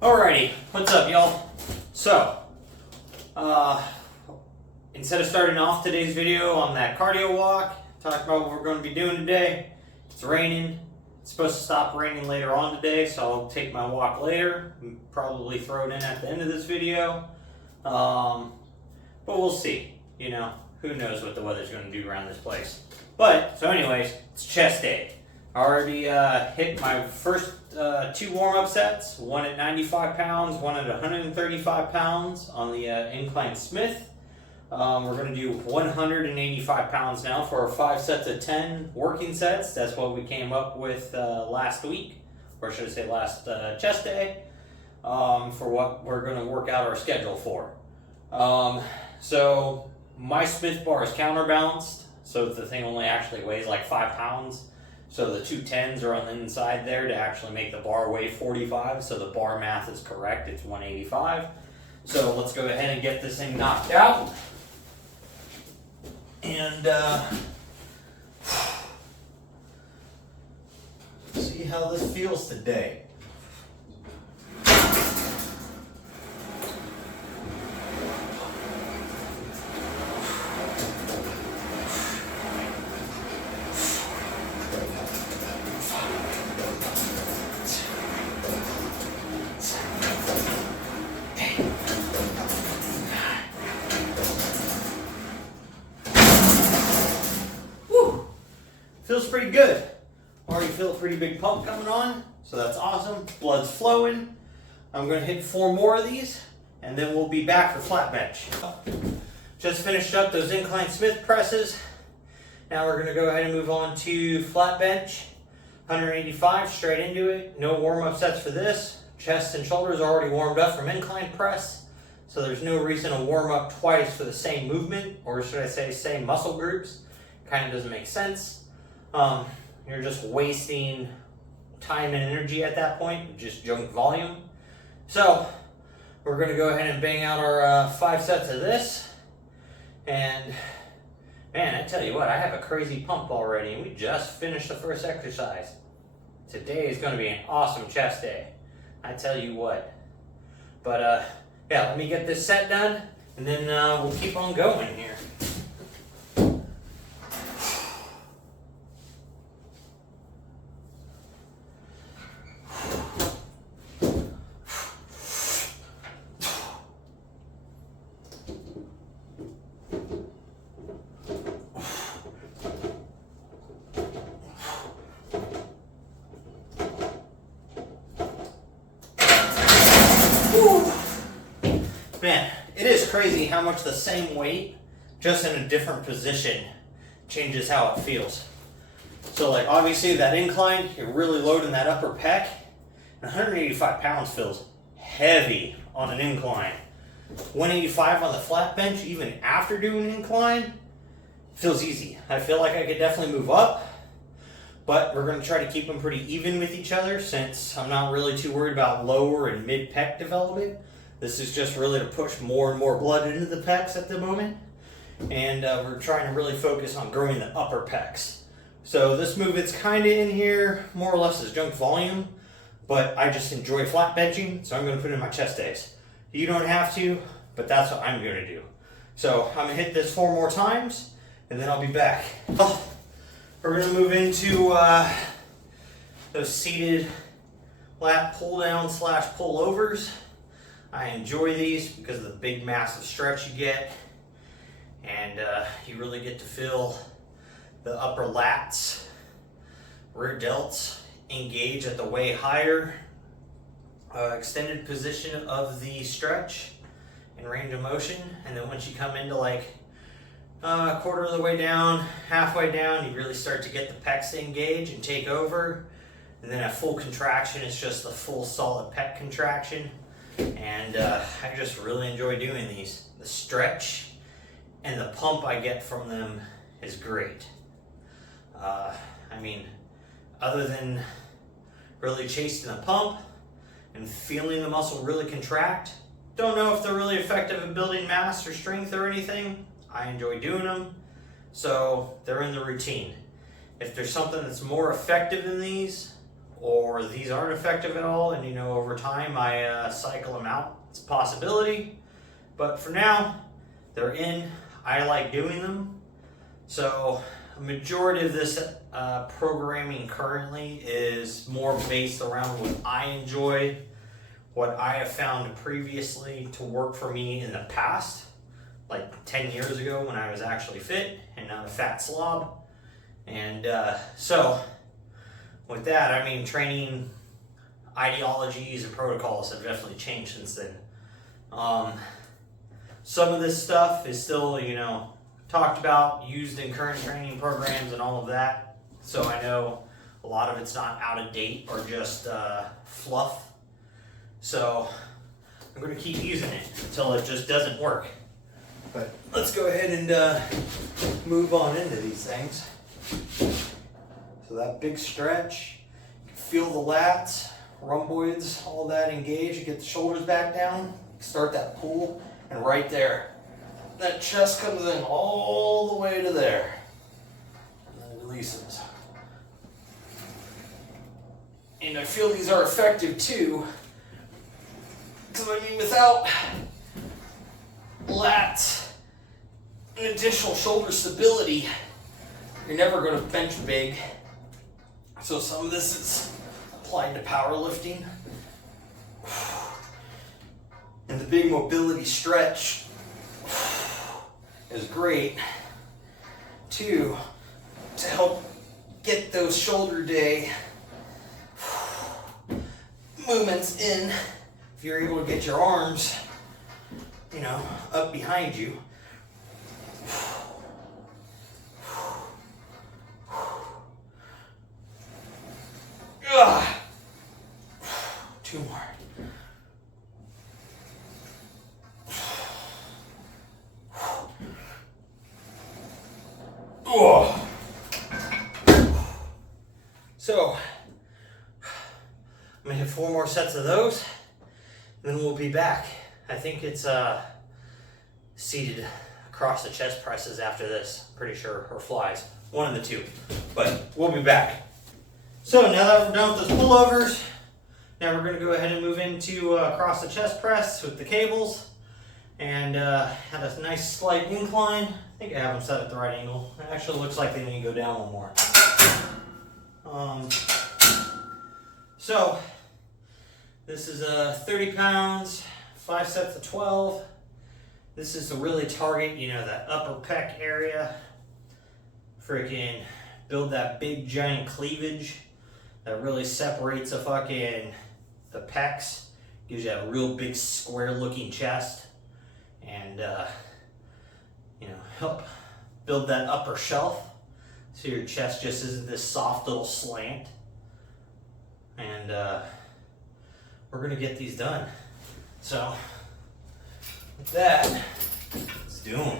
Alrighty, what's up, y'all? So, instead of starting off today's video on that cardio walk, talk about what we're going to be doing today. It's raining. It's supposed to stop raining later on today, so I'll take my walk later. Probably throw it in at the end of this video. But we'll see. You know, who knows what the weather's going to do around this place. But, so anyways, it's chest day. I already hit my first two warm-up sets, one at 95 pounds, one at 135 pounds on the incline Smith. We're going to do 185 pounds now for our 5 sets of 10 working sets. That's what we came up with last week, or should I say last chest day, for what we're going to work out our schedule for. So my Smith bar is counterbalanced, so the thing only actually weighs like 5 pounds. So the two 10s are on the inside there to actually make the bar weigh 45. So the bar math is correct. It's 185. So let's go ahead and get this thing knocked out. And see how this feels today. Feels pretty good. Already feel a pretty big pump coming on, so that's awesome. Blood's flowing. I'm going to hit 4 more of these, and then we'll be back for flat bench. Just finished up those incline Smith presses. Now we're going to go ahead and move on to flat bench. 185 straight into it. No warm-up sets for this. Chest and shoulders are already warmed up from incline press, so there's no reason to warm up twice for the same movement, or should I say same muscle groups. Kind of doesn't make sense. You're just wasting time and energy at that point, just junk volume. So we're going to go ahead and bang out our 5 sets of this. And man, I tell you what, I have a crazy pump already, and we just finished the first exercise. Today is going to be an awesome chest day, I tell you what. But yeah, let me get this set done, and then we'll keep on going here. Man, it is crazy how much the same weight, just in a different position, changes how it feels. So like obviously that incline, you're really loading that upper pec, and 185 pounds feels heavy on an incline. 185 on the flat bench, even after doing an incline, feels easy. I feel like I could definitely move up, but we're going to try to keep them pretty even with each other since I'm not really too worried about lower and mid pec development. This is just really to push more and more blood into the pecs at the moment. And we're trying to really focus on growing the upper pecs. So this move, it's kind of in here more or less as junk volume, but I just enjoy flat benching, so I'm going to put it in my chest days. You don't have to, but that's what I'm going to do. So I'm going to hit this 4 more times, and then I'll be back. We're going to move into those seated lat pull down / pull overs. I enjoy these because of the big massive stretch you get, and you really get to feel the upper lats, rear delts engage at the way higher extended position of the stretch and range of motion. And then once you come into like a quarter of the way down, halfway down, you really start to get the pecs to engage and take over. And then at full contraction, it's just the full solid pec contraction. And I just really enjoy doing these. The stretch and the pump I get from them is great. I mean, other than really chasing the pump and feeling the muscle really contract, don't know if they're really effective at building mass or strength or anything. I enjoy doing them, so they're in the routine. If there's something that's more effective than these, or these aren't effective at all, and over time I cycle them out. It's a possibility, but for now they're in. I like doing them. So a majority of this programming currently is more based around what I enjoy, what I have found previously to work for me in the past, like 10 years ago when I was actually fit and not a fat slob. And so with that, I mean, training ideologies and protocols have definitely changed since then. Some of this stuff is still, talked about, used in current training programs and all of that. So I know a lot of it's not out of date or just fluff. So I'm going to keep using it until it just doesn't work. But let's go ahead and move on into these things. So that big stretch, you can feel the lats, rhomboids, all that engage. You get the shoulders back down, start that pull, and right there, that chest comes in all the way to there, and then it releases. And I feel these are effective too, because without lats and additional shoulder stability, you're never going to bench big. So some of this is applied to powerlifting. And the big mobility stretch is great too, to help get those shoulder day movements in. If you're able to get your arms, up behind you. Two more. So, I'm gonna hit 4 more sets of those, then we'll be back. I think it's seated across the chest presses after this, pretty sure, or flies, one of the two, but we'll be back. So now that we're done with those pullovers, now we're going to go ahead and move into across the chest press with the cables, and had a nice slight incline. I think I have them set at the right angle. It actually looks like they need to go down one more. So this is 30 pounds, 5 sets of 12. This is to really target, that upper pec area. Freaking build that big giant cleavage that really separates the pecs, gives you a real big square looking chest, and help build that upper shelf so your chest just isn't this soft little slant. And we're gonna get these done. So with that, let's do them.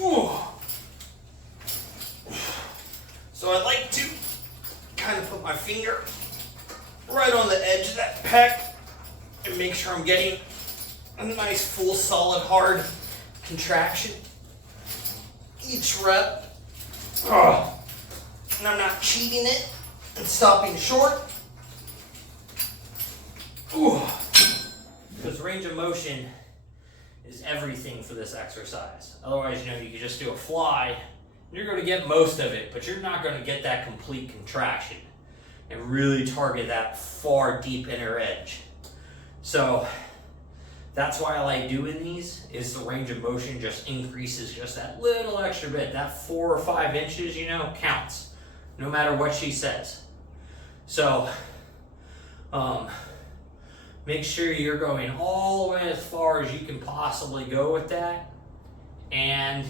Ooh. So I like to kind of put my finger right on the edge of that pec and make sure I'm getting a nice, full, solid, hard contraction each rep. And I'm not cheating it and stopping short. Because range of motion is everything for this exercise. Otherwise, you could just do a fly. You're going to get most of it, but you're not going to get that complete contraction and really target that far deep inner edge. So that's why I like doing these, is the range of motion just increases just that little extra bit. That 4 or 5 inches, counts, no matter what she says. So make sure you're going all the way as far as you can possibly go with that. And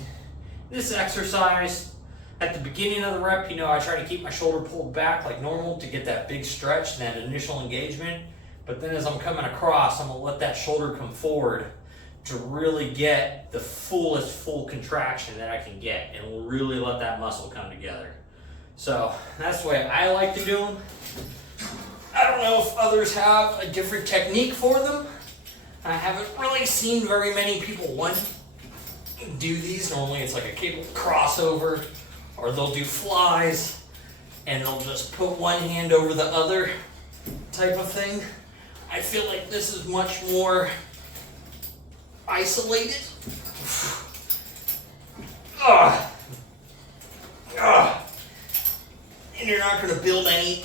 this exercise, at the beginning of the rep, I try to keep my shoulder pulled back like normal to get that big stretch and that initial engagement. But then as I'm coming across, I'm gonna let that shoulder come forward to really get the full contraction that I can get, and we'll really let that muscle come together. So that's the way I like to do them. I don't know if others have a different technique for them. I haven't really seen very many people do these. Normally it's like a cable crossover or they'll do flies and they'll just put one hand over the other type of thing. I feel like this is much more isolated. And you're not going to build any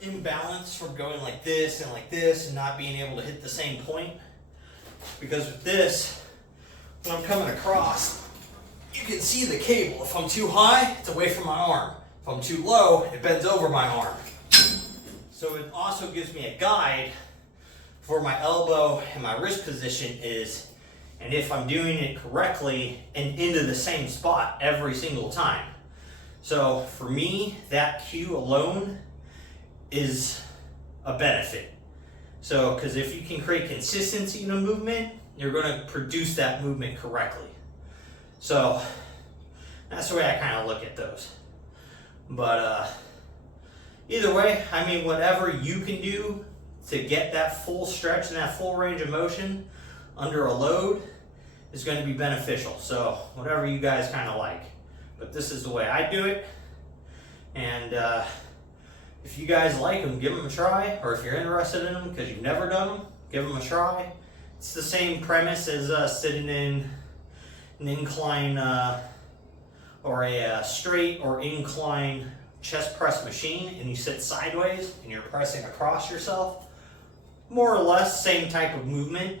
imbalance from going like this and not being able to hit the same point. Because with this, when I'm coming across, you can see the cable. If I'm too high, it's away from my arm. If I'm too low, it bends over my arm. So it also gives me a guide for my elbow and my wrist position is, and if I'm doing it correctly and into the same spot every single time. So for me, that cue alone is a benefit. So, because if you can create consistency in a movement, you're going to produce that movement correctly. So that's the way I kind of look at those. But either way, I mean, whatever you can do to get that full stretch and that full range of motion under a load is going to be beneficial. So whatever you guys kind of like. But this is the way I do it. And if you guys like them, give them a try. Or if you're interested in them because you've never done them, give them a try. It's the same premise as sitting in an incline or a straight or incline chest press machine, and you sit sideways and you're pressing across yourself. More or less same type of movement.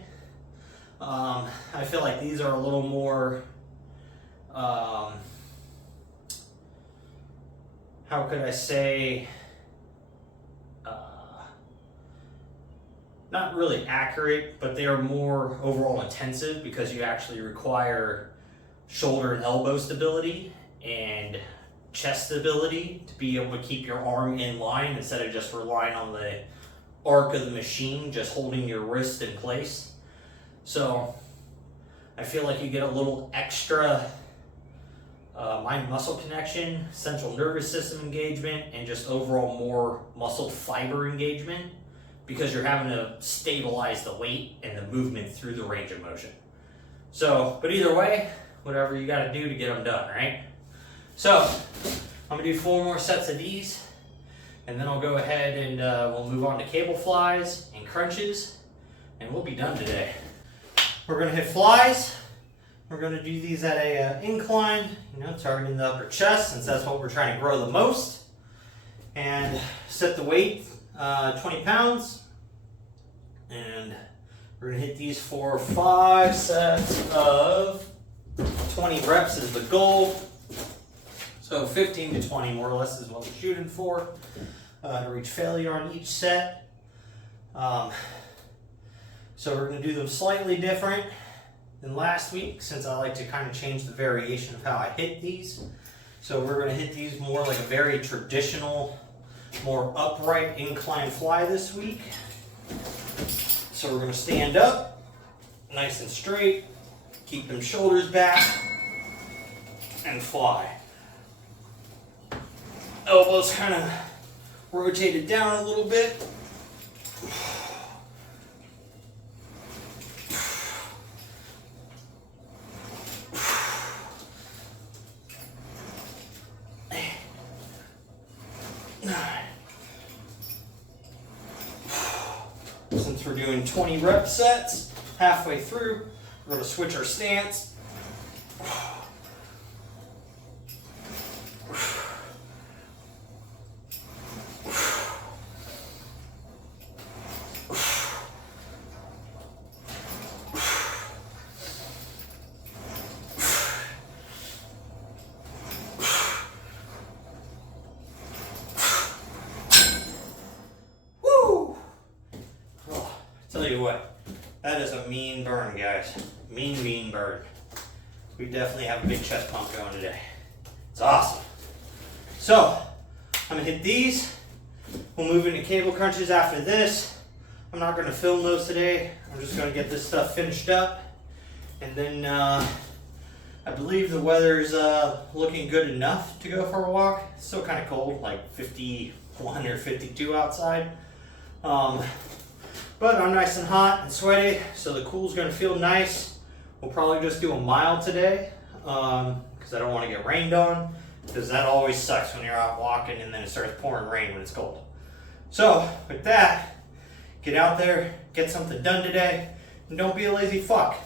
I feel like these are a little more how could I say, not really accurate, but they are more overall intensive because you actually require shoulder and elbow stability and chest stability to be able to keep your arm in line instead of just relying on the arc of the machine, just holding your wrist in place. So I feel like you get a little extra mind-muscle connection, central nervous system engagement, and just overall more muscle fiber engagement because you're having to stabilize the weight and the movement through the range of motion. So, but either way, whatever you got to do to get them done, right? So, I'm going to do 4 more sets of these, and then I'll go ahead and we'll move on to cable flies and crunches, and we'll be done today. We're going to hit flies. We're going to do these at a incline, targeting the upper chest since that's what we're trying to grow the most. And set the weight, 20 pounds. And we're going to hit these for 5 sets of 20 reps is the goal. So 15 to 20 more or less is what we're shooting for to reach failure on each set. So we're going to do them slightly different than last week since I like to kind of change the variation of how I hit these. So we're going to hit these more like a very traditional, more upright incline fly this week. So we're going to stand up nice and straight, keep them shoulders back, and fly. Elbows kind of rotated down a little bit. Since we're doing 20 rep sets, halfway through, we're going to switch our stance. Tell you what, that is a mean burn, guys. Mean burn. We definitely have a big chest pump going today. It's awesome. So, I'm gonna hit these. We'll move into cable crunches after this. I'm not gonna film those today. I'm just gonna get this stuff finished up. And then I believe the weather's looking good enough to go for a walk. It's still kind of cold, like 51 or 52 outside. But I'm nice and hot and sweaty, so the cool's gonna feel nice. We'll probably just do a mile today, because I don't want to get rained on, because that always sucks when you're out walking and then it starts pouring rain when it's cold. So with that, get out there, get something done today, and don't be a lazy fuck.